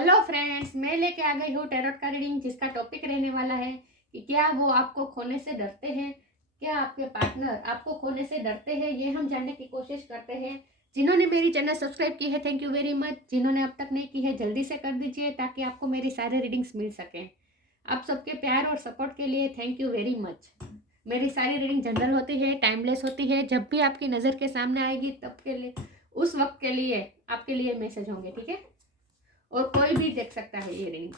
Hello friends, मैं लेके आ गई हूँ टैरोट का रीडिंग, जिसका टॉपिक रहने वाला है कि क्या वो आपको खोने से डरते हैं, क्या आपके पार्टनर आपको खोने से डरते हैं। ये हम जानने की कोशिश करते हैं। जिन्होंने मेरी चैनल सब्सक्राइब की है, थैंक यू वेरी मच। जिन्होंने अब तक नहीं की है, जल्दी से कर दीजिए ताकि आपको मेरी सारे रीडिंग्स मिल सकें। आप सबके प्यार और सपोर्ट के लिए थैंक यू वेरी मच। मेरी सारी रीडिंग जनरल होती है, टाइमलेस होती है। जब भी आपकी नज़र के सामने आएगी तब के लिए, उस वक्त के लिए आपके लिए मैसेज होंगे, ठीक है। और कोई भी देख सकता है ये रिंग।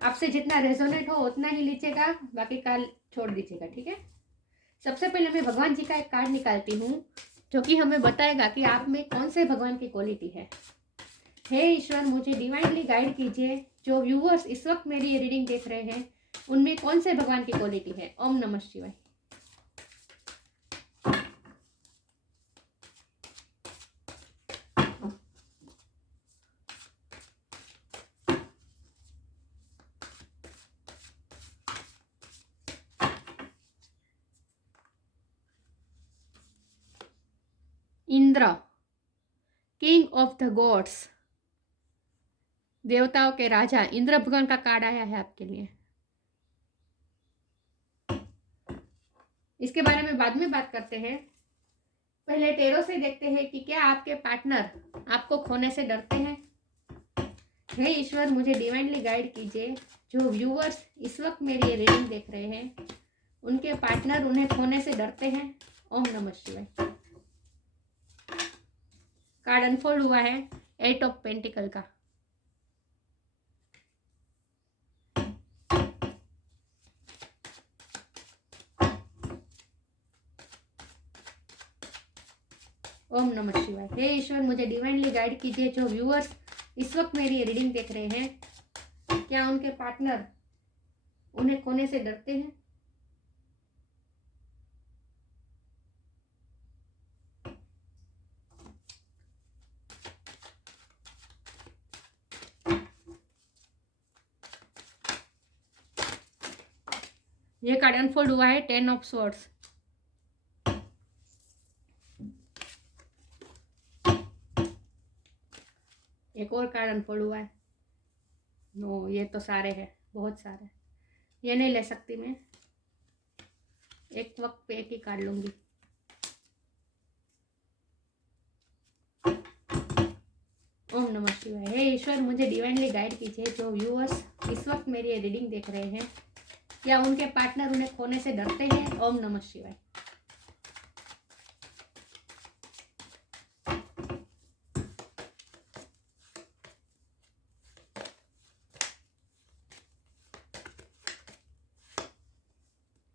आपसे जितना रेजोनेट हो उतना ही लीजिएगा, बाकी काल छोड़ दीजिएगा, ठीक है। सबसे पहले मैं भगवान जी का एक कार्ड निकालती हूँ, जो कि हमें बताएगा कि आप में कौन से भगवान की क्वालिटी है। हे ईश्वर, मुझे डिवाइनली गाइड कीजिए। जो व्यूअर्स इस वक्त मेरी ये रीडिंग देख रहे हैं, उनमें कौन से भगवान की क्वालिटी है। ओम नमः शिवाय। Indra, king of the gods, देवताओं के राजा इंद्र भगवान का कार्ड आया है आपके लिए। इसके बारे में बाद में बात करते हैं। पहले टेरो से देखते हैं कि क्या आपके पार्टनर आपको खोने से डरते हैं। हे ईश्वर, मुझे डिवाइनली गाइड कीजिए। जो व्यूअर्स इस वक्त मेरी ये रीडिंग देख रहे हैं, उनके पार्टनर उन्हें खोने से डरते हैं। ओम नमः शिवाय। कार्ड अनफोल्ड हुआ है 8 ऑफ पेंटिकल का। ओम नमः शिवाय। हे ईश्वर, मुझे डिवाइनली गाइड कीजिए। जो व्यूअर्स इस वक्त मेरी रीडिंग देख रहे हैं, क्या उनके पार्टनर उन्हें खोने से डरते हैं। ये कार्ड अनफोल्ड हुआ है 10 ऑफ स्वॉर्ड्स। एक और कार्ड अनफोल्ड हुआ है। नो, ये तो सारे हैं, बहुत सारे। ये नहीं ले सकती मैं, एक वक्त पे एक ही कार्ड लूंगी। ओम नमः शिवाय। हे ईश्वर, मुझे डिवाइनली गाइड कीजिए। जो व्यूअर्स इस वक्त मेरी ये रीडिंग देख रहे हैं, क्या उनके पार्टनर उन्हें खोने से डरते हैं। ओम नमः शिवाय।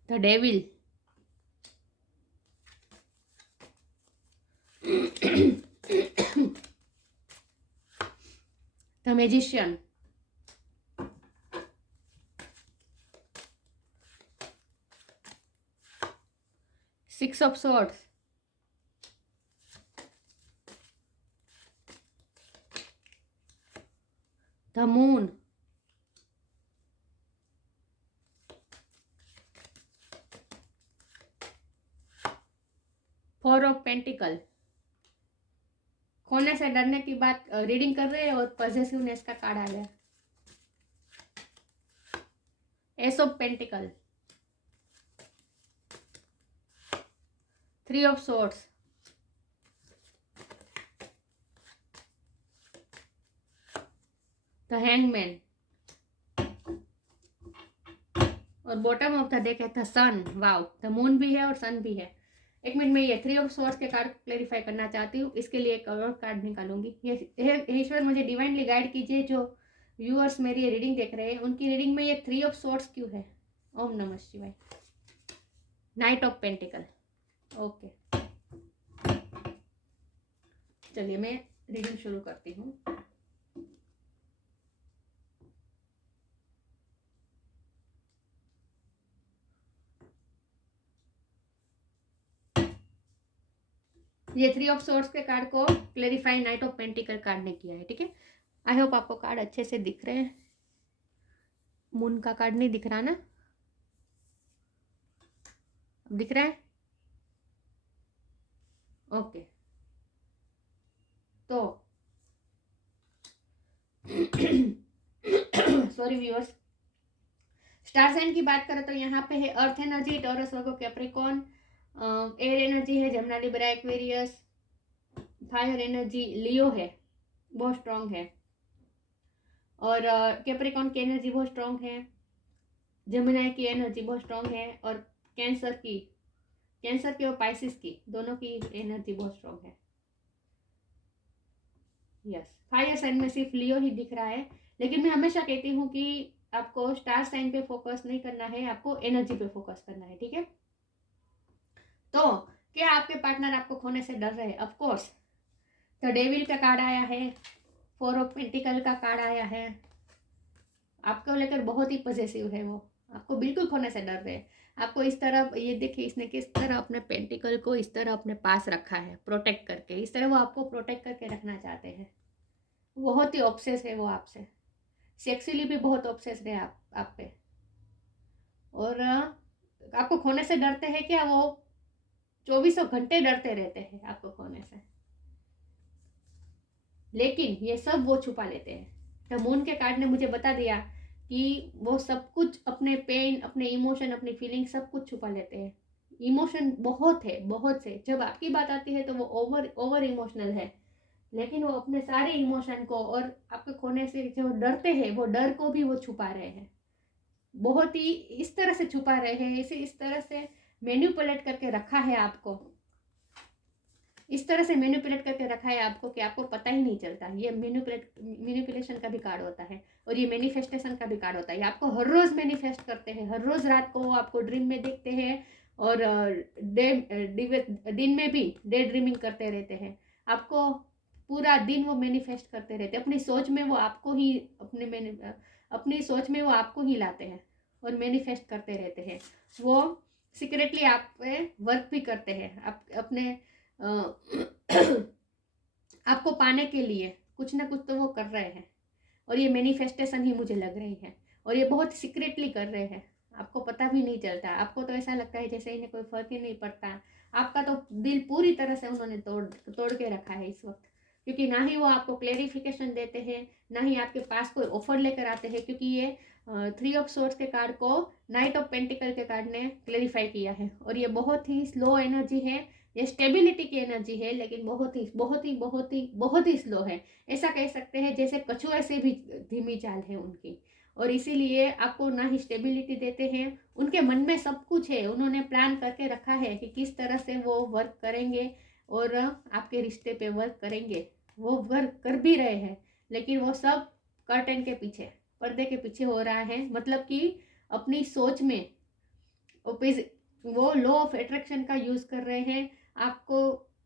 The devil, the magician, six of swords, the moon, four of pentacle. खोने से डरने की बात रीडिंग कर रहे हैं और पॉजिटिवनेस का कार्ड आ गया। Ace of pentacle, three of swords, the hangman, और बॉटम ऑफ द डेक है the sun. Wow, the moon भी है और सन भी है। एक मिनट में ये थ्री ऑफ स्वॉर्ड्स के कार्ड क्लेरिफाई करना चाहती हूँ, इसके लिए एक और कार्ड निकालूंगी। ये ईश्वर, मुझे डिवाइनली गाइड कीजिए। जो व्यूअर्स मेरी रीडिंग देख रहे हैं, उनकी रीडिंग में ये थ्री ऑफ स्वॉर्ड्स क्यों है। ओम नमः शिवाय। Night of pentacle. ओके, चलिए मैं रीडिंग शुरू करती हूँ। ये थ्री ऑफ सोर्स के कार्ड को clarify night of pentacle card ने किया है, ठीक है। आई होप आपको कार्ड अच्छे से दिख रहे हैं। मून का कार्ड नहीं दिख रहा ना, दिख रहा है। ओके, तो सॉरी व्यूअर्स। स्टार साइन की बात करें तो यहाँ पे है earth energy Taurus Virgo Capricorn, air energy है Gemini Libra Aquarius, fire energy Leo है, बहुत स्ट्रांग है, और कैप्रिकॉर्न की एनर्जी बहुत स्ट्रांग है, जमुना की एनर्जी बहुत स्ट्रांग है, और कैंसर की और पाइसिस की दोनों की एनर्जी बहुत स्ट्रांग है। यस, फायर साइन में सिर्फ लियो ही दिख रहा है, लेकिन मैं हमेशा कहती हूँ कि आपको स्टार साइन पे फोकस नहीं करना है, आपको एनर्जी पे फोकस करना है, ठीक है। तो क्या आपके पार्टनर आपको खोने से डर रहे हैं? Of course. तो डेविल का कार्ड आया है, 4 ऑफ पेंटिकल का कार्ड आया है, आपको लेकर बहुत ही पॉजिटिव है, वो आपको बिल्कुल खोने से डर रहे हैं। आपको इस तरह, ये देखिए इसने किस तरह अपने पेंटिकल को इस तरह अपने पास रखा है, प्रोटेक्ट करके, इस तरह वो आपको प्रोटेक्ट करके रखना चाहते हैं। बहुत ही ऑब्सेस है वो आपसे, सेक्सुअली भी बहुत ऑब्सेस है आप पे, और आपको खोने से डरते हैं क्या? वो 24 घंटे डरते रहते हैं आपको खोने से, लेकिन ये सब वो छुपा लेते हैं। तो मून के कार्ड ने मुझे बता दिया कि वो सब कुछ, अपने पेन, अपने इमोशन, अपनी फीलिंग सब कुछ छुपा लेते हैं। इमोशन बहुत है, बहुत से। जब आपकी बात आती है तो वो ओवर इमोशनल है, लेकिन वो अपने सारे इमोशन को और आपके खोने से जो डरते हैं, वो डर को भी वो छुपा रहे हैं, बहुत ही इस तरह से छुपा रहे हैं, इस तरह से मैनिपुलेट करके रखा है आपको, इस तरह से मैनिपुलेट करके रखा है आपको कि आपको पता ही नहीं चलता। ये मैनिपुलेशन का भी कार्ड होता है, और ये मैनिफेस्टेशन का भी कार्ड होता है। आपको हर रोज मैनिफेस्ट करते हैं, हर रोज रात को आपको ड्रीम में देखते हैं, और दिन में भी डे ड्रीमिंग करते रहते हैं। आपको पूरा दिन वो मैनिफेस्ट करते रहते हैं, अपनी सोच में वो आपको ही अपनी सोच में वो आपको ही लाते हैं और मैनिफेस्ट करते रहते हैं। वो सीक्रेटली आप पे वर्क भी करते हैं, आप अपने आपको पाने के लिए कुछ ना कुछ तो वो कर रहे हैं, और ये मैनिफेस्टेशन ही मुझे लग रही है, और ये बहुत सीक्रेटली कर रहे हैं, आपको पता भी नहीं चलता। आपको तो ऐसा लगता है जैसे इन्हें कोई फर्क ही नहीं पड़ता। आपका तो दिल पूरी तरह से उन्होंने तोड़ के रखा है इस वक्त, क्योंकि ना ही वो आपको क्लेरिफिकेशन देते हैं, ना ही आपके पास कोई ऑफर लेकर आते हैं, क्योंकि ये 3 ऑफ सोर्स के कार्ड को नाइट ऑफ पेंटिकल के कार्ड ने क्लेरिफाई किया है, और ये बहुत ही स्लो एनर्जी है, ये स्टेबिलिटी की एनर्जी है, लेकिन बहुत ही बहुत ही बहुत ही बहुत ही स्लो है। ऐसा कह सकते हैं जैसे कछुए से भी धीमी चाल है उनकी, और इसीलिए आपको ना ही स्टेबिलिटी देते हैं। उनके मन में सब कुछ है, उन्होंने प्लान करके रखा है कि किस तरह से वो वर्क करेंगे और आपके रिश्ते पे वर्क करेंगे। वो वर्क कर भी रहे हैं, लेकिन वो सब कर्टन के पीछे, पर्दे के पीछे हो रहा है। मतलब कि अपनी सोच में वो लॉ ऑफ अट्रैक्शन का यूज कर रहे हैं। आपको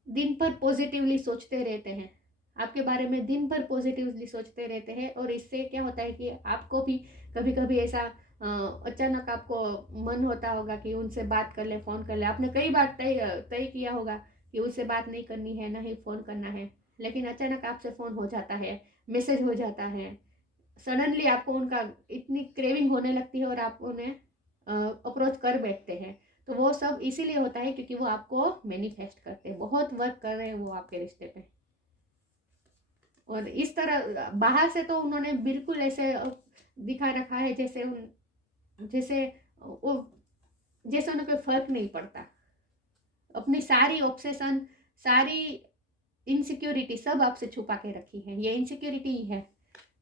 दिन भर पॉजिटिवली सोचते रहते हैं, आपके बारे में दिन भर पॉजिटिवली सोचते रहते हैं, और इससे क्या होता है कि आपको भी कभी कभी ऐसा अचानक आपको मन होता होगा कि उनसे बात कर ले, फ़ोन कर ले। आपने कई बार तय किया होगा कि उनसे बात नहीं करनी है, ना ही फ़ोन करना है, लेकिन अचानक आपसे फ़ोन हो जाता है, मैसेज हो जाता है, सडनली आपको उनका इतनी क्रेविंग होने लगती है और आप उन्हें अप्रोच कर बैठते हैं। तो वो सब इसीलिए होता है क्योंकि वो आपको मैनिफेस्ट करते हैं, बहुत वर्क कर रहे हैं वो आपके रिश्ते पे। और इस तरह बाहर से तो उन्होंने बिल्कुल ऐसे दिखा रखा है जैसे वो जैसे उन्हें कोई फर्क नहीं पड़ता। अपनी सारी ऑब्सेशन, सारी इनसिक्योरिटी सब आपसे छुपा के रखी है, ये इनसिक्योरिटी ही है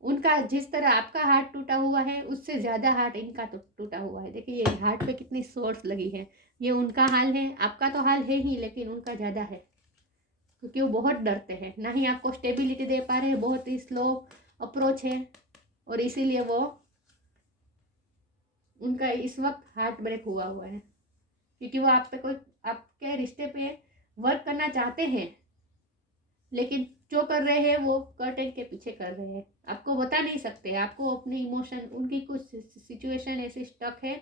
उनका। जिस तरह आपका हार्ट टूटा हुआ है, उससे ज़्यादा हार्ट इनका तो टूटा हुआ है। देखिए ये हार्ट पे कितनी सोर्स लगी है, ये उनका हाल है, आपका तो हाल है ही, लेकिन उनका ज़्यादा है, क्योंकि वो बहुत डरते हैं, ना ही आपको स्टेबिलिटी दे पा रहे हैं, बहुत ही स्लो अप्रोच है, और इसीलिए वो उनका इस वक्त हार्ट ब्रेक हुआ है, क्योंकि वो आप पे कोई आपके रिश्ते पे वर्क करना चाहते हैं, लेकिन जो कर रहे हैं वो कर्टेन के पीछे कर रहे हैं, आपको बता नहीं सकते। आपको अपने इमोशन, उनकी कुछ सिचुएशन ऐसी स्टक है,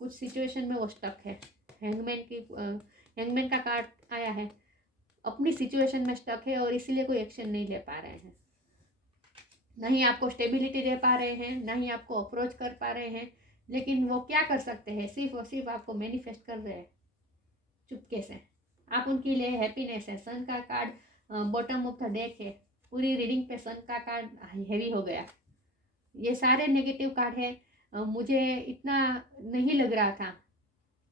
कुछ सिचुएशन में वो स्टक है। हैंगमैन का कार्ड आया है, अपनी सिचुएशन में स्टक है, और इसीलिए कोई एक्शन नहीं ले पा रहे हैं, नहीं आपको स्टेबिलिटी दे पा रहे हैं, ना ही आपको अप्रोच कर पा रहे हैं। लेकिन वो क्या कर सकते हैं, सिर्फ और सिर्फ आपको मैनिफेस्ट कर रहे हैं चुपके से। आप उनके लिए हैप्पीनेस है। सन का card bottom of the deck है, पूरी रीडिंग पे सन का कार्ड हैवी हो गया, ये सारे नेगेटिव कार्ड है। मुझे इतना नहीं लग रहा था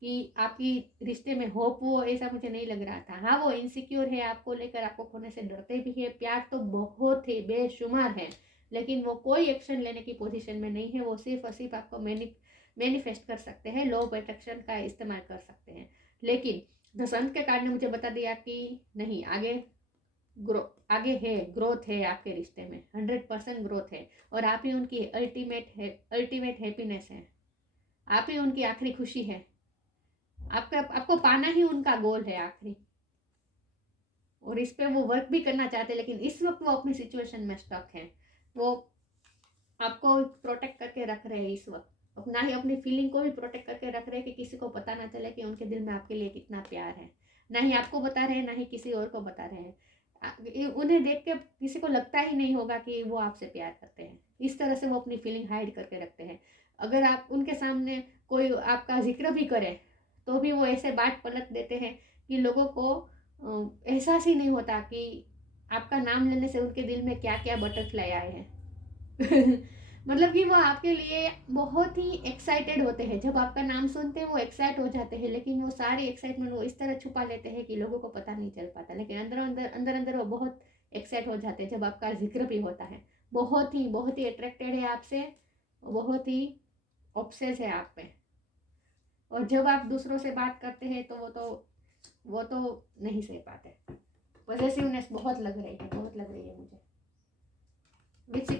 कि आपकी रिश्ते में होप वो, ऐसा मुझे नहीं लग रहा था। हाँ, वो इनसिक्योर है आपको लेकर, आपको खोने से डरते भी है। प्यार तो बहुत है, बेशुमार है, लेकिन वो कोई एक्शन लेने की पोजीशन में नहीं है। वो सिर्फ और सिर्फ आपको मैनिफेस्ट कर सकते हैं, लॉ ऑफ अट्रैक्शन का इस्तेमाल कर सकते हैं। लेकिन द सन के कार्ड ने मुझे बता दिया कि नहीं, आगे है, ग्रोथ है आपके रिश्ते में, 100% ग्रोथ है। और आप ही उनकी अल्टीमेट हैप्पीनेस है, आप ही उनकी आखिरी खुशी है। आपको पाना ही उनका गोल है आखिरी। और इस पे वो वर्क भी करना चाहते हैं, लेकिन इस वक्त वो अपनी सिचुएशन में स्टक है। वो आपको प्रोटेक्ट करके रख रहे हैं इस वक्त, ना ही अपनी फीलिंग को भी प्रोटेक्ट करके रख रहे हैं कि किसी को पता ना चले कि उनके दिल में आपके लिए कितना प्यार है। ना ही आपको बता रहे हैं, ना ही किसी और को बता रहे हैं। उन्हें देख के किसी को लगता ही नहीं होगा कि वो आपसे प्यार करते हैं। इस तरह से वो अपनी फीलिंग हाइड करके रखते हैं। अगर आप उनके सामने कोई आपका जिक्र भी करे तो भी वो ऐसे बात पलट देते हैं कि लोगों को एहसास ही नहीं होता कि आपका नाम लेने से उनके दिल में क्या क्या बटरफ्लाई आए हैं। मतलब कि वो आपके लिए बहुत ही एक्साइटेड होते हैं। जब आपका नाम सुनते हैं वो एक्साइट हो जाते हैं, लेकिन वो सारी एक्साइटमेंट वो इस तरह छुपा लेते हैं कि लोगों को पता नहीं चल पाता। लेकिन अंदर वो बहुत एक्साइट हो जाते हैं जब आपका जिक्र भी होता है। बहुत ही अट्रैक्टेड है आपसे, बहुत ही ऑब्सेस है आप पे। और जब आप दूसरों से बात करते हैं तो वो तो नहीं सह पाते। पॉजेसिवनेस बहुत लग रही है मुझे। विथ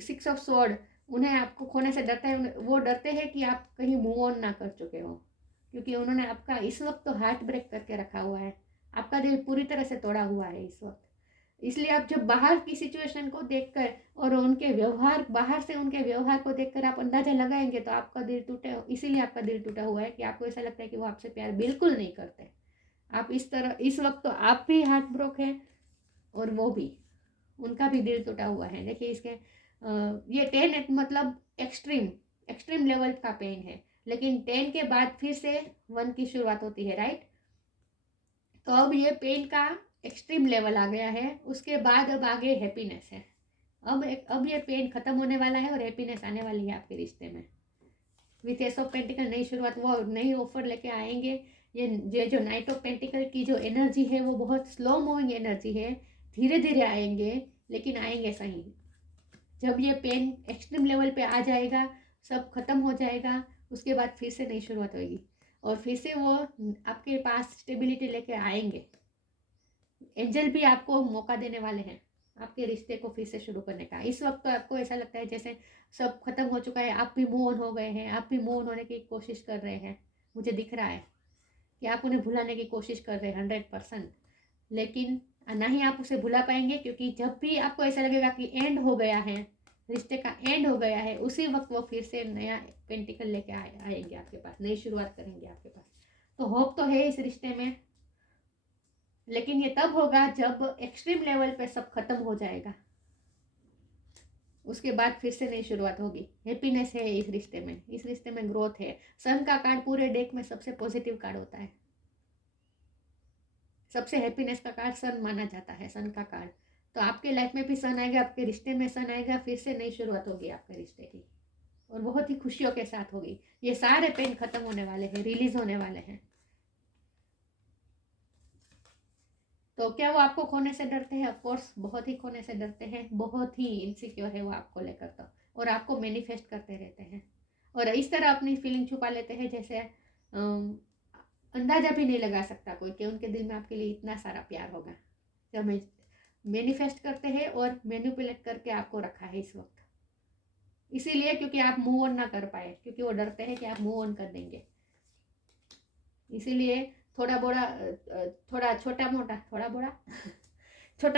सिक्स ऑफ स्वॉर्ड, उन्हें आपको खोने से डरता है। वो डरते हैं कि आप कहीं मूव ऑन ना कर चुके हो, क्योंकि उन्होंने आपका इस वक्त तो हार्ट ब्रेक करके रखा हुआ है। आपका दिल पूरी तरह से तोड़ा हुआ है इस वक्त। इसलिए आप जब बाहर की सिचुएशन को देखकर और उनके व्यवहार, बाहर से उनके व्यवहार को देखकर आप अंदाजा लगाएंगे तो आपका दिल टूटे, इसीलिए आपका दिल टूटा हुआ है कि आपको ऐसा लगता है कि वो आपसे प्यार बिल्कुल नहीं करते। आप इस वक्त तो आप भी हार्ट ब्रोक है और वो भी, उनका भी दिल टूटा हुआ है। देखिए इसके ये 10 मतलब एक्सट्रीम लेवल का पेन है, लेकिन 10 के बाद फिर से 1 की शुरुआत होती है, राइट। तो अब ये पेन का एक्सट्रीम लेवल आ गया है, उसके बाद अब आगे हैप्पीनेस है। अब ये पेन खत्म होने वाला है और हैप्पीनेस आने वाली है आपके रिश्ते में। विथ एस ऑफ पेंटिकल नई शुरुआत, वो नई ऑफर लेके आएंगे। ये जो नाइट ऑफ पेंटिकल की जो एनर्जी है वो बहुत स्लो मूविंग एनर्जी है, धीरे धीरे आएंगे, लेकिन आएंगे सही। जब ये पेन एक्सट्रीम लेवल पे आ जाएगा, सब खत्म हो जाएगा, उसके बाद फिर से नई शुरुआत होगी और फिर से वो आपके पास स्टेबिलिटी लेके आएंगे। एंजल भी आपको मौका देने वाले हैं आपके रिश्ते को फिर से शुरू करने का। इस वक्त तो आपको ऐसा लगता है जैसे सब खत्म हो चुका है, आप भी मूव ऑन हो गए हैं, आप भी मूव ऑन होने की कोशिश कर रहे हैं। मुझे दिख रहा है कि आप उन्हें भुलाने की कोशिश कर रहे हैं 100%, लेकिन ना ही आप उसे भुला पाएंगे, क्योंकि जब भी आपको ऐसा लगेगा कि एंड हो गया है, रिश्ते का एंड हो गया है, उसी वक्त वो फिर से नया पेंटिकल लेके आएंगे आपके पास, नई शुरुआत करेंगे आपके पास। तो होप तो है इस रिश्ते में, लेकिन ये तब होगा जब एक्सट्रीम लेवल पे सब खत्म हो जाएगा, उसके बाद फिर से नई शुरुआत होगी। हैप्पीनेस है इस रिश्ते में ग्रोथ है। सन का कार्ड पूरे डेक में सबसे पॉजिटिव कार्ड होता है, सबसे हैप्पीनेस का कार्ड सन माना जाता है, सन का कार्ड। तो आपके लाइफ में भी सन आएगा, आपके रिश्ते में सन आएगा, फिर से नई शुरुआत होगी आपके रिश्ते की, और बहुत ही खुशियों के साथ होगी। ये सारे पेन खत्म होने वाले हैं, रिलीज होने वाले हैं। तो क्या वो आपको खोने से डरते हैं? ऑफकोर्स बहुत ही खोने से डरते हैं, बहुत ही इनसिक्योर है वो आपको लेकर। तो और आपको मैनिफेस्ट करते रहते हैं और इस तरह अपनी फीलिंग छुपा लेते हैं जैसे अंदाजा भी नहीं लगा सकता कोई कि उनके दिल में आपके लिए इतना सारा प्यार होगा। जब मैनिफेस्ट करते हैं और मैनिपुलेट करके आपको रखा है इस वक्त, इसीलिए क्योंकि आप मूव ऑन ना कर पाए, क्योंकि वो डरते हैं कि आप मूव ऑन कर देंगे। इसीलिए थोड़ा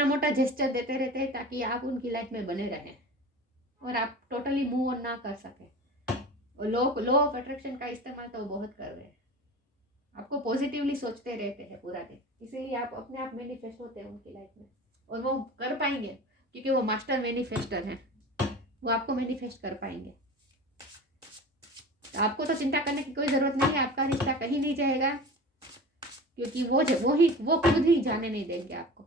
मोटा जेस्चर देते रहते हैं ताकि आप उनकी लाइफ में बने रहें और आप टोटली मूव ऑन ना कर सके। और लॉ ऑफ अट्रैक्शन का इस्तेमाल तो बहुत कर रहे हैं, आपको पॉजिटिवली सोचते रहते हैं पूरा दिन, इसीलिए आप अपने आप मैनिफेस्ट होते हैं उनकी लाइफ में, और वो कर पाएंगे क्योंकि वो मास्टर मैनिफेस्टर हैं, वो आपको मैनिफेस्ट कर पाएंगे। तो आपको तो चिंता करने की कोई ज़रूरत नहीं है, आपका रिश्ता कहीं नहीं जाएगा, क्योंकि वो खुद ही जाने नहीं देंगे आपको।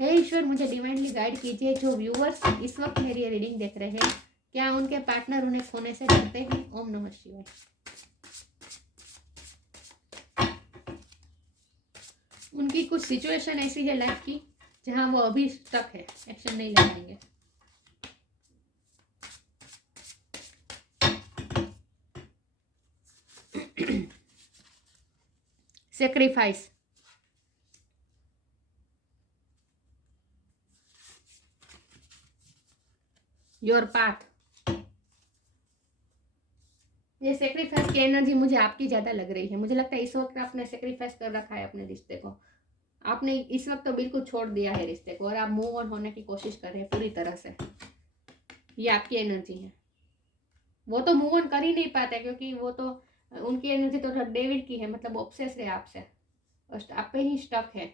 हे ईश्वर, मुझे डिवाइनली गाइड कीजिए। जो व्यूअर्स इस वक्त मेरी रीडिंग देख रहे हैं, क्या उनके पार्टनर उन्हें खोने से डरते हैं? ओम नमः शिवाय। उनकी कुछ सिचुएशन ऐसी है लाइफ की जहां वो अभी स्टक है, एक्शन नहीं ले पाएंगे। Sacrifice, your path. ये सेक्रीफाइस की एनर्जी मुझे आपकी ज्यादा लग रही है। मुझे लगता है इस वक्त आपने सेक्रीफाइस कर रखा है अपने रिश्ते को। आपने इस वक्त तो बिल्कुल छोड़ दिया है रिश्ते को और आप मूव ऑन होने की कोशिश कर रहे हैं पूरी तरह से। ये आपकी एनर्जी है। वो तो मूव ऑन कर ही नहीं पाते क्योंकि वो तो उनकी एनर्जी तो डेविड की है, मतलब ऑब्सेस है आपसे, आप पे ही स्टक है,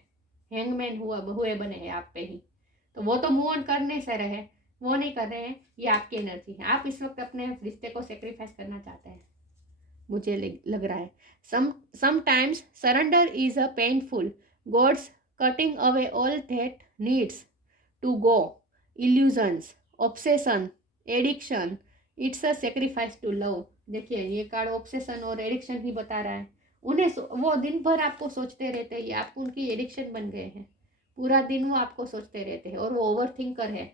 हैंगमैन हुए बने हैं आप पे ही। तो वो तो मूव ऑन करने से रहे, वो नहीं कर रहे हैं। ये आपकी एनर्जी है। आप इस वक्त अपने रिश्ते को सेक्रीफाइस करना चाहते हैं, मुझे लग रहा है। Sometimes surrender is a painful, god's cutting away all that needs to go, illusions, obsession, addiction, it's a sacrifice to love. देखिए ये कार्ड ऑब्सेशन और एडिक्शन ही बता रहा है। उन्हें वो दिन भर आपको सोचते रहते हैं, ये आपको उनकी एडिक्शन बन गए हैं। पूरा दिन वो आपको सोचते रहते हैं और वो ओवर थिंकर है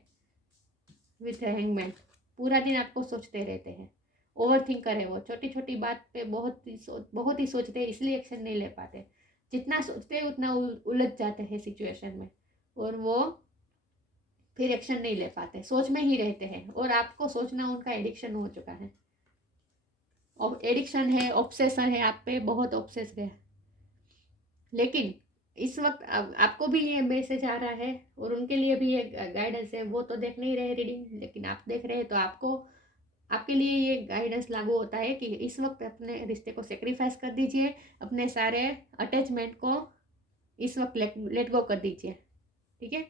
विथ हैंगमैन। पूरा दिन आपको सोचते रहते हैं, ओवर थिंकर है वो। छोटी छोटी बात पे बहुत ही सोचते हैं, इसलिए एक्शन नहीं ले पाते। जितना सोचते हैं उतना उलझ जाते हैं सिचुएशन में और वो फिर एक्शन नहीं ले पाते, सोच में ही रहते हैं। और आपको सोचना उनका एडिक्शन हो चुका है, एडिक्शन है, ऑब्सेशन है आप पे, बहुत ऑब्सेस है। लेकिन इस वक्त आपको भी ये मैसेज आ रहा है और उनके लिए भी ये गाइडेंस है। वो तो देख नहीं रहे रीडिंग, लेकिन आप देख रहे हैं, तो आपके लिए ये गाइडेंस लागू होता है कि इस वक्त अपने रिश्ते को सेक्रीफाइस कर दीजिए, अपने सारे अटैचमेंट को इस वक्त लेट गो कर दीजिए। ठीक है,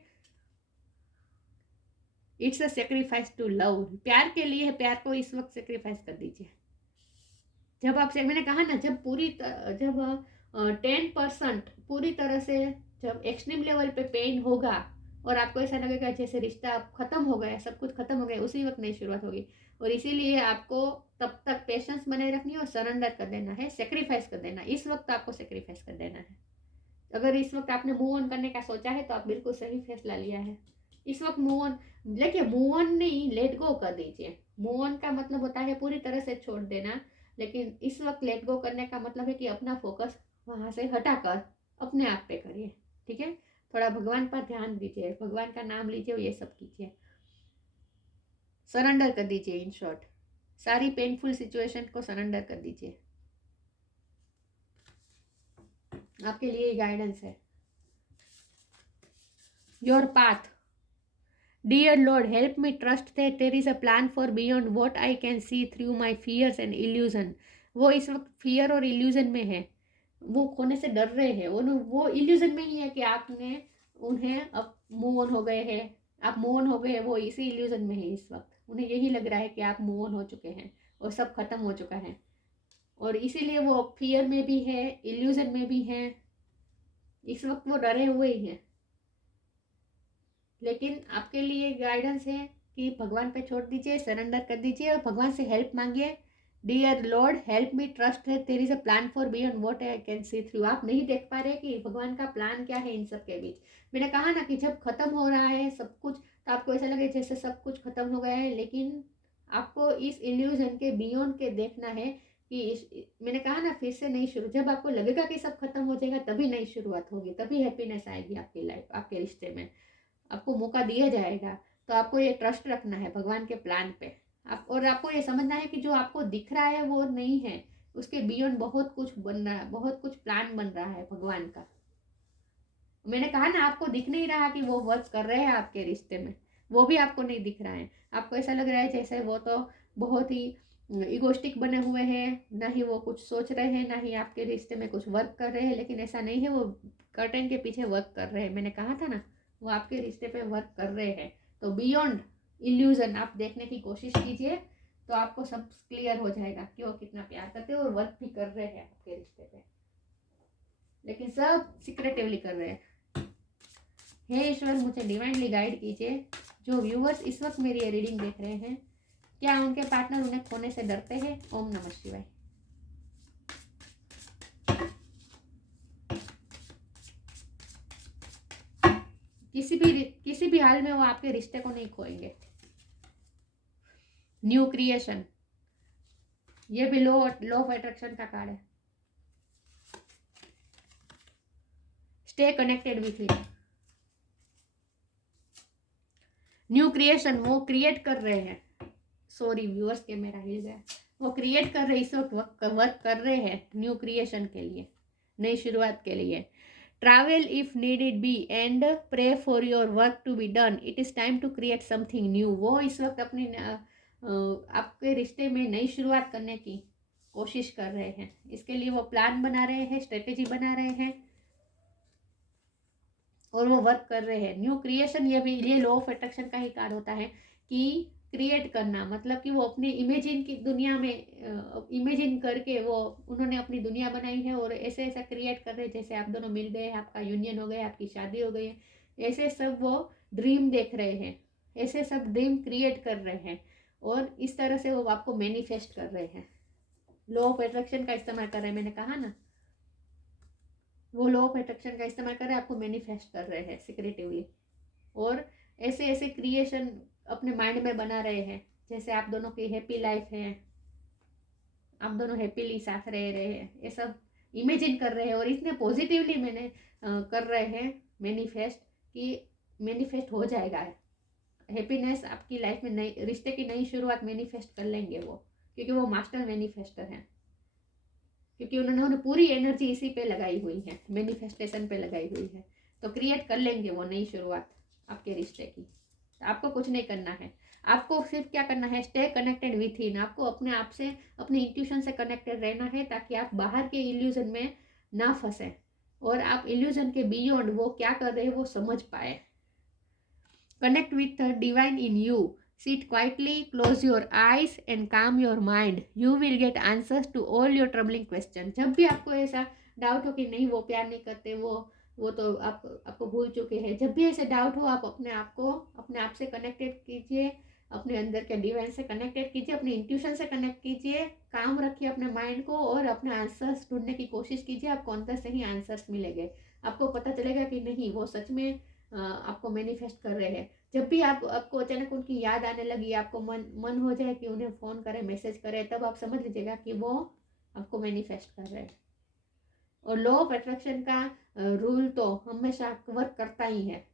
it's a sacrifice to love. प्यार के लिए, प्यार को इस वक्त सेक्रीफाइस कर दीजिए। जब आपसे मैंने कहा ना, जब 10% पूरी तरह से, जब एक्सट्रीम लेवल पे पेन होगा और आपको ऐसा लगेगा जैसे रिश्ता खत्म हो गया, सब कुछ खत्म हो गया, उसी वक्त नई शुरुआत होगी। और इसीलिए आपको तब तक पेशेंस बनाए रखनी है और सरेंडर कर देना है, सेक्रीफाइस कर देना। इस वक्त आपको सेक्रीफाइस कर देना है। अगर इस वक्त आपने मूव ऑन करने का सोचा है तो आप बिल्कुल सही फैसला लिया है। इस वक्त मूव ऑन, देखिए मूव ऑन नहीं, लेट गो कर दीजिए। मूव ऑन का मतलब होता है पूरी तरह से छोड़ देना, लेकिन इस वक्त लेट गो करने का मतलब है कि अपना फोकस वहां से हटाकर अपने आप पे करिए। ठीक है, थोड़ा भगवान पर ध्यान दीजिए, भगवान का नाम लीजिए और ये सब कीजिए, सरेंडर कर दीजिए। इन शॉर्ट, सारी पेनफुल सिचुएशन को सरेंडर कर दीजिए। आपके लिए गाइडेंस है। Your path, Dear Lord, help me trust that there is a plan for beyond what I can see through my fears and illusion. वो इस वक्त फियर और इल्यूजन में है, वो खोने से डर रहे हैं। वो इल्यूजन में ही है कि आपने उन्हें अब मूव ऑन हो गए हैं, आप मूव ऑन हो गए हैं। वो इसी इल्यूजन में है इस वक्त। उन्हें यही लग रहा है कि आप मूव ऑन हो चुके हैं और सब खत्म हो चुका है, और इसीलिए वो फियर में भी है, इल्यूजन में भी है। इस वक्त वो डरे हुए ही हैं। लेकिन आपके लिए गाइडेंस है कि भगवान पे छोड़ दीजिए, सरेंडर कर दीजिए और भगवान से हेल्प मांगिए। Dear Lord, help me trust है there is a plan for beyond what I can see through. आप नहीं देख पा रहे कि भगवान का प्लान क्या है इन सब के बीच। मैंने कहा ना कि जब खत्म हो रहा है सब कुछ, तो आपको ऐसा लगे जैसे सब कुछ खत्म हो गया है, लेकिन आपको इस इल्यूजन के बियॉन्ड के देखना है कि मैंने कहा ना, फिर से नई शुरू। जब आपको लगेगा कि सब खत्म हो जाएगा, तभी नई शुरुआत होगी, तभी हैप्पीनेस आएगी आपकी लाइफ, आपके रिश्ते में आपको मौका दिया जाएगा। तो आपको ये ट्रस्ट रखना है भगवान के प्लान पे। और आपको ये समझना है कि जो आपको दिख रहा है वो नहीं है, उसके बियॉन्ड बहुत कुछ बन रहा है, बहुत कुछ प्लान बन रहा है भगवान का। मैंने कहा ना, आपको दिख नहीं रहा कि वो वर्क कर रहे हैं आपके रिश्ते में, वो भी आपको नहीं दिख रहा है। आपको ऐसा लग रहा है जैसे वो तो बहुत ही इगोस्टिक बने हुए हैं, ना ही वो कुछ सोच रहे हैं, ना ही आपके रिश्ते में कुछ वर्क कर रहे हैं। लेकिन ऐसा नहीं है, वो कर्टन के पीछे वर्क कर रहे हैं। मैंने कहा था ना, वो आपके रिश्ते पे वर्क कर रहे हैं। तो बियॉन्ड इल्यूजन आप देखने की कोशिश कीजिए, तो आपको सब क्लियर हो जाएगा कि वो कितना प्यार करते हैं और वर्क भी कर रहे हैं आपके रिश्ते पे, लेकिन सब सिक्रेटिवली कर रहे हैं। हे ईश्वर, मुझे डिवाइनली गाइड कीजिए। जो व्यूवर्स इस वक्त मेरी ये रीडिंग देख रहे हैं, क्या उनके पार्टनर उन्हें खोने से डरते हैं? ओम नमः शिवाय। किसी भी हाल में वो आपके रिश्ते को नहीं खोएंगे। न्यू क्रिएशन, ये भी लॉ ऑफ अट्रैक्शन का कार्ड है। Stay connected with it. New creation, वो क्रिएट कर रहे हैं, सॉरी व्यूअर्स के मेरा हिल गया, वो क्रिएट कर रहे, इस वक्त वर्क कर रहे हैं न्यू क्रिएशन के लिए, नई शुरुआत के लिए। Travel if needed be and pray for your work to be done, it is time to create something new. वो इस वक्त अपनी आपके रिश्ते में नई शुरुआत करने की कोशिश कर रहे हैं। इसके लिए वो प्लान बना रहे हैं, स्ट्रेटेजी बना रहे हैं और वो वर्क कर रहे हैं। न्यू क्रिएशन, ये लॉ ऑफ अट्रैक्शन का ही कार्ड होता है कि क्रिएट करना, मतलब कि वो अपने इमेजिन की दुनिया में इमेजिन करके वो उन्होंने अपनी दुनिया बनाई है और ऐसे ऐसा क्रिएट कर रहे हैं जैसे आप दोनों मिल गए, आपका यूनियन हो गया, आपकी शादी हो गई है, ऐसे सब वो ड्रीम देख रहे हैं, ऐसे सब ड्रीम क्रिएट कर रहे हैं और इस तरह से वो आपको मैनिफेस्ट कर रहे हैं। लॉ ऑफ अट्रैक्शन का इस्तेमाल कर रहे हैं, मैंने कहा ना, वो लॉ ऑफ अट्रैक्शन का इस्तेमाल कर रहे हैं, आपको मैनिफेस्ट कर रहे हैं सीक्रेटिवली और ऐसे ऐसे क्रिएशन अपने माइंड में बना रहे हैं जैसे आप दोनों की हैप्पी लाइफ है, आप दोनों हैप्पीली साथ रह रहे हैं, ये सब इमेजिन कर रहे हैं और इतने पॉजिटिवली मैंने कर रहे हैं मैनिफेस्ट कि मैनिफेस्ट हो जाएगा। हैप्पीनेस आपकी लाइफ में, नई रिश्ते की नई शुरुआत मैनिफेस्ट कर लेंगे वो, क्योंकि वो मास्टर मैनिफेस्टर हैं, क्योंकि उन्होंने पूरी एनर्जी इसी पे लगाई हुई है, मैनिफेस्टेशन पे लगाई हुई है। तो क्रिएट कर लेंगे वो नई शुरुआत आपके रिश्ते की। तो आपको कुछ नहीं करना है, आपको सिर्फ क्या करना है, स्टे कनेक्टेड विथ इन। आपको अपने आप से, अपने इंट्यूशन से कनेक्टेड रहना है ताकि आप बाहर के इल्यूजन में ना फंसे और आप इल्यूजन के बियॉन्ड वो क्या कर रहे हैं वो समझ पाए। Connect with the divine in you. Sit quietly, close your eyes and calm your mind. You will get answers to all your troubling questions. जब भी आपको ऐसा डाउट हो कि नहीं वो प्यार नहीं करते, वो तो आपको भूल चुके हैं, जब भी ऐसे डाउट हो आप अपने आप से कनेक्टेड कीजिए, अपने अंदर के डिवाइन से कनेक्टेड कीजिए, अपने इंट्यूशन से कनेक्ट कीजिए, काम रखिए अपने माइंड को और अपने आंसर्स ढूंढने की कोशिश कीजिए। आपको अंदर से ही आंसर्स मिलेंगे, आपको पता चलेगा कि नहीं वो सच में आपको मैनिफेस्ट कर रहे हैं। जब भी आपको अचानक उनकी याद आने लगी, आपको मन हो जाए कि उन्हें फ़ोन करें, मैसेज करें, तब आप समझ लीजिएगा कि वो आपको मैनिफेस्ट कर रहे हैं। और लॉ ऑफ अट्रैक्शन का रूल तो हमेशा वर्क करता ही है,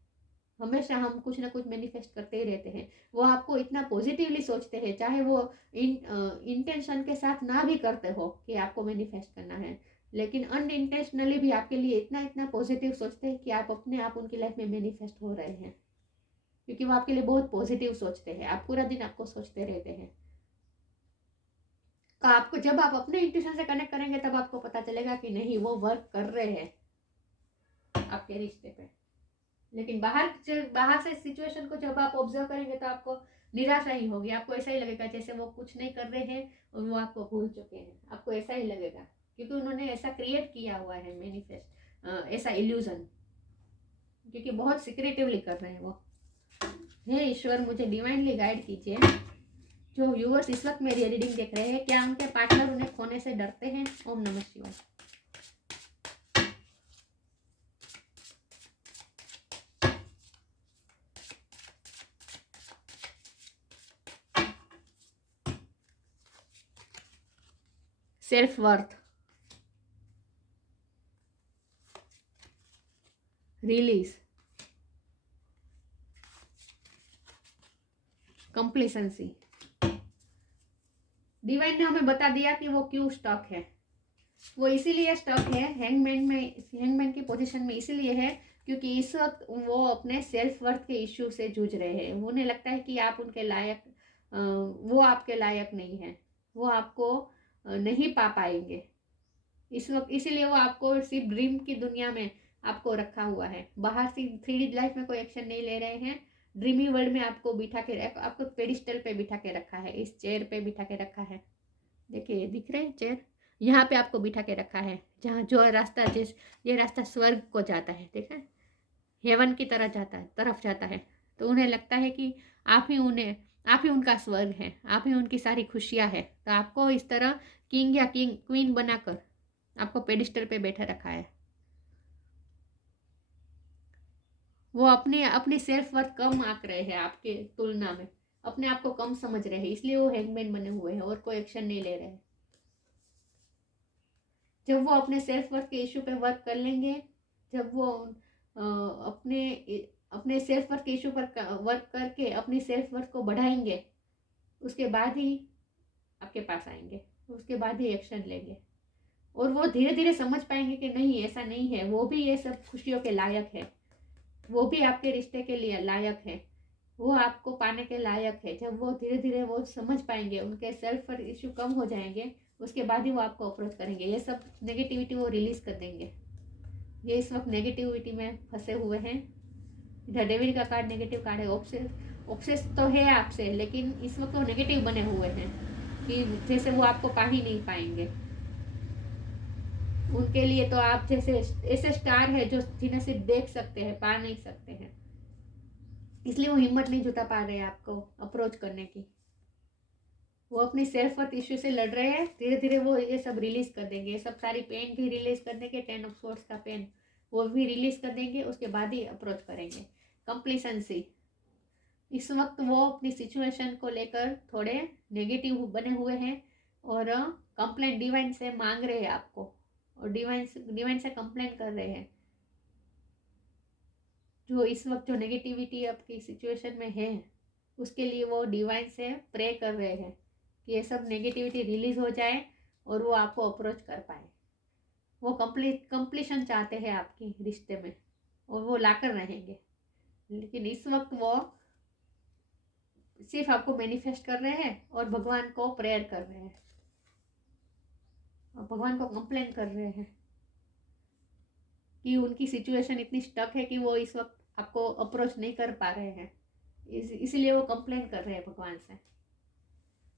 हमेशा हम कुछ ना कुछ मैनिफेस्ट करते ही रहते हैं। वो आपको इतना पॉजिटिवली सोचते हैं, चाहे वो इंटेंशन के साथ ना भी करते हो कि आपको मैनिफेस्ट करना है, लेकिन अनइंटेंशनली भी आपके लिए इतना पॉजिटिव सोचते हैं कि आप अपने आप उनकी लाइफ में मैनिफेस्ट हो रहे हैं, क्योंकि वो आपके लिए बहुत पॉजिटिव सोचते हैं। आप पूरा दिन आपको सोचते रहते हैं। तो आपको जब आप अपने इंट्यूशन से कनेक्ट करेंगे तब आपको पता चलेगा कि नहीं वो वर्क कर रहे हैं आपके रिश्ते पे। लेकिन बाहर से सिचुएशन को जब आप ऑब्जर्व करेंगे तो आपको निराशा ही होगी, आपको ऐसा ही लगेगा जैसे वो कुछ नहीं कर रहे हैं और वो आपको भूल चुके हैं, आपको ऐसा ही लगेगा क्योंकि उन्होंने ऐसा क्रिएट किया हुआ है मैनिफेस्ट, ऐसा इल्यूजन, क्योंकि बहुत सीक्रेटिवली कर रहे हैं वो। हे ईश्वर, मुझे डिवाइनली गाइड कीजिए। जो व्यूअर्स इस वक्त मेरी रीडिंग देख रहे हैं, क्या उनके पार्टनर उन्हें खोने से डरते हैं? ओम नमः शिवाय। Self worth, release, complacency. Divine ने हमें बता दिया कि वो क्यों स्टक है। वो इसीलिए स्टक है हैंगमैन की पोजीशन में, इसीलिए है क्योंकि इस वक्त वो अपने सेल्फ वर्थ के इश्यू से जूझ रहे हैं। उन्हें लगता है कि आप उनके लायक, वो आपके लायक नहीं है, वो आपको नहीं पा पाएंगे इस वक्त। इसीलिए वो आपको सिर्फ ड्रीम की दुनिया में आपको रखा हुआ है, बाहर से 3D लाइफ में कोई एक्शन नहीं ले रहे हैं। ड्रीमी वर्ल्ड में आपको बिठा के, आपको पेडिस्टल पे बिठा के रखा है, इस चेयर पे बिठा के रखा है। देखिए दिख रहे हैं चेयर, यहाँ पे आपको बिठा के रखा है, जहाँ जो रास्ता ये रास्ता स्वर्ग को जाता है, देखा है, हेवन की तरफ जाता है। तो उन्हें लगता है कि आप ही उन्हें आप ही उनका स्वर्ग है, आप ही उनकी सारी खुशियाँ है। तो आपको इस तरह किंग या क्वीन बनाकर आपको पेडिस्टल पे बैठा रखा है। वो अपने अपनी सेल्फ वर्थ कम आंक रहे हैं आपके तुलना में, अपने आप को कम समझ रहे हैं, इसलिए वो हैंगमैन बने हुए हैं और कोई एक्शन नहीं ले रहे हैं। जब वो अपने सेल्फ वर्थ के इशू पे वर्क कर लेंगे, जब वो अपने अपने सेल्फ वर्थ के इशू पर वर्क करके अपनी सेल्फ वर्थ को बढ़ाएंगे, उसके बाद ही आपके पास आएंगे, उसके बाद ही एक्शन लेंगे। और वो धीरे धीरे समझ पाएंगे कि नहीं, ऐसा नहीं है, वो भी ये सब खुशियों के लायक है, वो भी आपके रिश्ते के लिए लायक है, वो आपको पाने के लायक है। जब वो धीरे धीरे वो समझ पाएंगे, उनके सेल्फ पर इश्यू कम हो जाएंगे, उसके बाद ही वो आपको अप्रोच करेंगे। ये सब नेगेटिविटी वो रिलीज कर देंगे। ये इस वक्त नेगेटिविटी में फंसे हुए हैं। इधर डेविल का कार्ड नेगेटिव कार्ड है। ऑब्सेस तो है आपसे, लेकिन इस वक्त वो नेगेटिव बने हुए हैं कि जैसे वो आपको पा ही नहीं पाएंगे। उनके लिए तो आप जैसे ऐसे स्टार है जो जिन्हें सिर्फ देख सकते हैं, पा नहीं सकते हैं, इसलिए वो हिम्मत नहीं जुटा पा रहे हैं आपको अप्रोच करने की। वो अपनी सेल्फ वर्थ इश्यू से लड़ रहे हैं। धीरे धीरे वो ये सब रिलीज कर देंगे, ये सब सारी पेन भी रिलीज कर देंगे। 10 ऑफ सोर्ड्स का पेन वो भी रिलीज कर देंगे, उसके बाद ही अप्रोच करेंगे। कंप्लीसेंसी, इस वक्त वो अपनी सिचुएशन को लेकर थोड़े नेगेटिव बने हुए हैं और कंप्लेंट डिवाइन से मांग रहे हैं आपको, और डिवाइन से कंप्लेंट कर रहे हैं। जो इस वक्त जो नेगेटिविटी आपकी सिचुएशन में है, उसके लिए वो डिवाइन से प्रे कर रहे हैं कि ये सब नेगेटिविटी रिलीज हो जाए और वो आपको अप्रोच कर पाए। वो कंप्लीशन चाहते हैं आपकी रिश्ते में, और वो लाकर रहेंगे। लेकिन इस वक्त वो सिर्फ आपको मैनिफेस्ट कर रहे हैं और भगवान को प्रेयर कर रहे हैं, और भगवान को कंप्लेन कर रहे हैं कि उनकी सिचुएशन इतनी स्टक है कि वो इस वक्त आपको अप्रोच नहीं कर पा रहे हैं। इसलिए वो कंप्लेन कर रहे हैं भगवान से।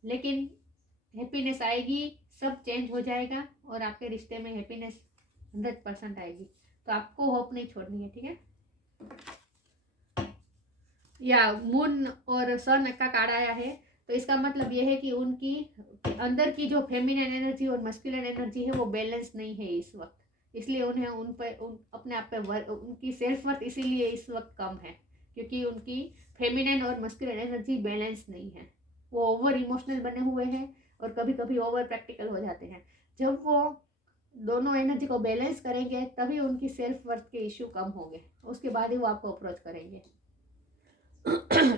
लेकिन हैप्पीनेस आएगी, सब चेंज हो जाएगा और आपके रिश्ते में हैप्पीनेस 100% आएगी। तो आपको होप नहीं छोड़नी है, ठीक है। या मून और सन का कार्ड आया है, तो इसका मतलब ये है कि उनकी अंदर की जो फेमिनिन एनर्जी और मस्कुलिन एनर्जी है वो बैलेंस नहीं है इस वक्त, इसलिए उन्हें अपने आप पे उनकी सेल्फ वर्थ इसीलिए इस वक्त कम है, क्योंकि उनकी फेमिनिन और मस्कुलिन एनर्जी बैलेंस नहीं है। वो ओवर इमोशनल बने हुए हैं और कभी कभी ओवर प्रैक्टिकल हो जाते हैं। जब वो दोनों एनर्जी को बैलेंस करेंगे तभी उनकी सेल्फ वर्थ के इश्यू कम होंगे, उसके बाद ही वो आपको अप्रोच करेंगे।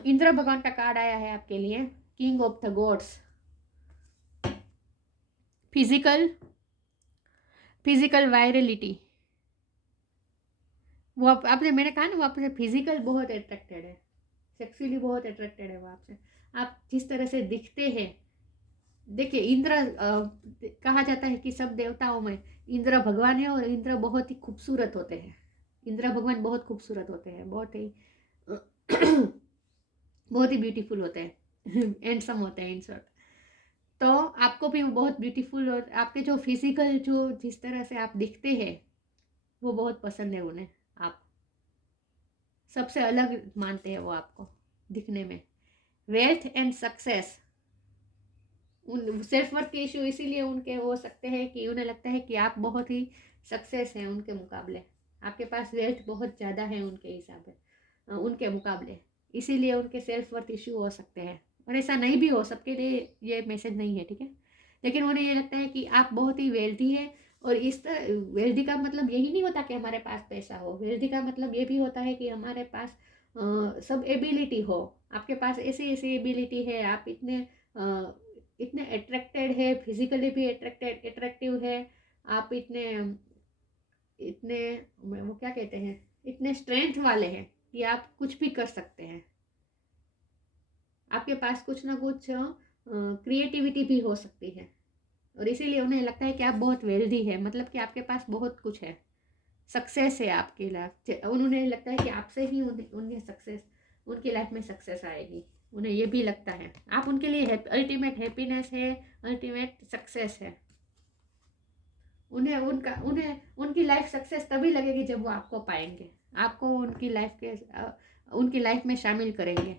इंद्र भगवान का कार्ड आया है आपके लिए, king of the gods. Physical virality, वो आपने मैंने कहा ना, वो आपसे फिजिकल बहुत अट्रैक्टेड है, सेक्सुअली बहुत अट्रैक्टेड है वो आपसे। आप जिस तरह से दिखते हैं, देखिए इंद्र कहा जाता है कि सब देवताओं में इंद्र भगवान है, और इंद्र बहुत ही खूबसूरत होते हैं। इंद्र भगवान बहुत खूबसूरत होते हैं, बहुत ही बहुत ही ब्यूटीफुल होते हैं, हैंडसम होते हैं इन शॉर्ट। तो आपको भी बहुत ब्यूटीफुल, और आपके जो फिजिकल जो जिस तरह से आप दिखते हैं वो बहुत पसंद है उन्हें। आप सबसे अलग मानते हैं वो आपको दिखने में। वेल्थ एंड सक्सेस, उन सेल्फ वर्थ के इशू इसीलिए उनके हो सकते हैं कि उन्हें लगता है कि आप बहुत ही सक्सेस हैं उनके मुकाबले, आपके पास वेल्थ बहुत ज़्यादा है उनके हिसाब से, उनके मुकाबले, इसीलिए उनके सेल्फ वर्थ इशू हो सकते हैं। और ऐसा नहीं भी हो, सबके लिए ये मैसेज नहीं है, ठीक है। लेकिन उन्हें ये लगता है कि आप बहुत ही वेल्थी है, और इस तरह वेल्थी का मतलब यही नहीं होता कि हमारे पास पैसा हो। वेल्थी का मतलब ये भी होता है कि हमारे पास सब एबिलिटी हो, आपके पास ऐसी ऐसी एबिलिटी है, आप इतने अट्रैक्टेड है, फिजिकली भी अट्रैक्टिव है, आप इतने इतने वो क्या कहते हैं, इतने स्ट्रेंथ वाले हैं कि आप कुछ भी कर सकते हैं। आपके पास कुछ ना कुछ क्रिएटिविटी भी हो सकती है, और इसीलिए उन्हें लगता है कि आप बहुत वेल्दी है, मतलब कि आपके पास बहुत कुछ है, सक्सेस है आपकी लाइफ। उन्हें लगता है कि आपसे ही उन्हें सक्सेस, उनकी लाइफ में सक्सेस आएगी। उन्हें ये भी लगता है आप उनके लिए अल्टीमेट हैप्पीनेस है, अल्टीमेट सक्सेस है। उन्हें उनकी लाइफ सक्सेस तभी लगेगी जब वो आपको पाएंगे, आपको उनकी लाइफ में शामिल करेंगे।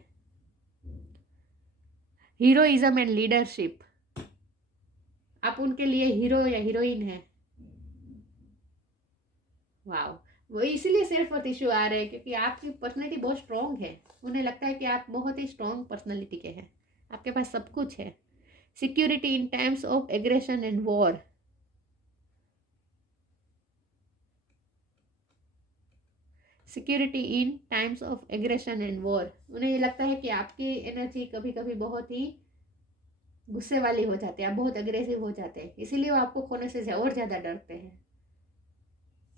हीरोइज्म एंड लीडरशिप, आप उनके लिए हीरो या हीरोइन है। वाह, वो इसीलिए सेल्फ वर्थ इशू आ रहे हैं क्योंकि आपकी पर्सनैलिटी बहुत स्ट्रॉन्ग है। उन्हें लगता है कि आप बहुत ही स्ट्रॉन्ग पर्सनैलिटी के हैं, आपके पास सब कुछ है। Security in times of aggression and war, security in times of aggression and war, उन्हें ये लगता है कि आपकी एनर्जी कभी कभी बहुत ही गुस्से वाली हो जाती है, आप बहुत अग्रेसिव हो जाते हैं, इसीलिए वो आपको खोने से और ज़्यादा डरते हैं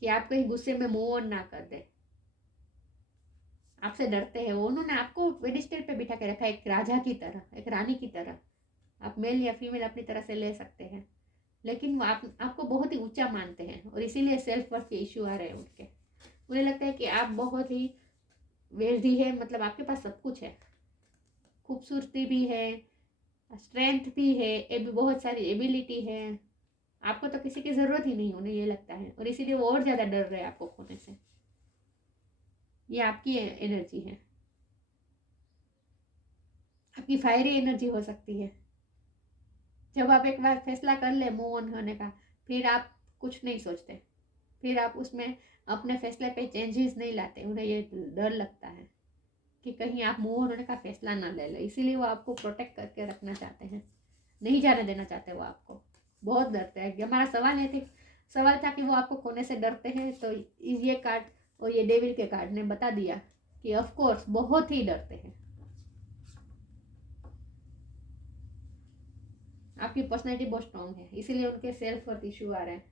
कि आप कहीं गुस्से में मूव ऑन ना कर दे। आपसे डरते हैं वो, उन्होंने आपको पेडिस्टल पे बिठा के रखा है, एक राजा की तरह, एक रानी की तरह। आप मेल या फीमेल अपनी तरह से ले सकते हैं, लेकिन वो आपको बहुत ही ऊंचा मानते हैं और इसीलिए सेल्फ वर्थ के इश्यू आ रहे हैं उनके। उन्हें लगता है कि आप बहुत ही वेल्दी है, मतलब आपके पास सब कुछ है, खूबसूरती भी है, स्ट्रेंथ भी है, बहुत सारी एबिलिटी है, आपको तो किसी की ज़रूरत ही नहीं, उन्हें ये लगता है, और इसीलिए वो और ज़्यादा डर रहे हैं आपको खोने से। ये आपकी एनर्जी है, आपकी फायरी एनर्जी हो सकती है। जब आप एक बार फैसला कर ले मूव ऑन होने का, फिर आप कुछ नहीं सोचते, फिर आप उसमें अपने फैसले पे चेंजेस नहीं लाते। उन्हें ये डर लगता है कि कहीं आप मूव ऑन होने का फैसला ना ले ले, इसीलिए वो आपको प्रोटेक्ट करके रखना चाहते हैं, नहीं जाने देना चाहते। वो आपको बहुत डरते हैं। हमारा सवाल था कि वो आपको खोने से डरते हैं, तो ये कार्ड और ये डेविल के कार्ड ने बता दिया कि ऑफ कोर्स बहुत ही डरते हैं। आपकी पर्सनैलिटी बहुत स्ट्रॉन्ग है, इसीलिए उनके सेल्फ वर्थ इशू आ रहे हैं।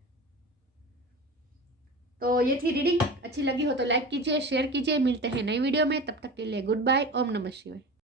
तो ये थी रीडिंग, अच्छी लगी हो तो लाइक कीजिए, शेयर कीजिए। मिलते हैं नई वीडियो में, तब तक के लिए गुड बाय। ओम नमः शिवाय।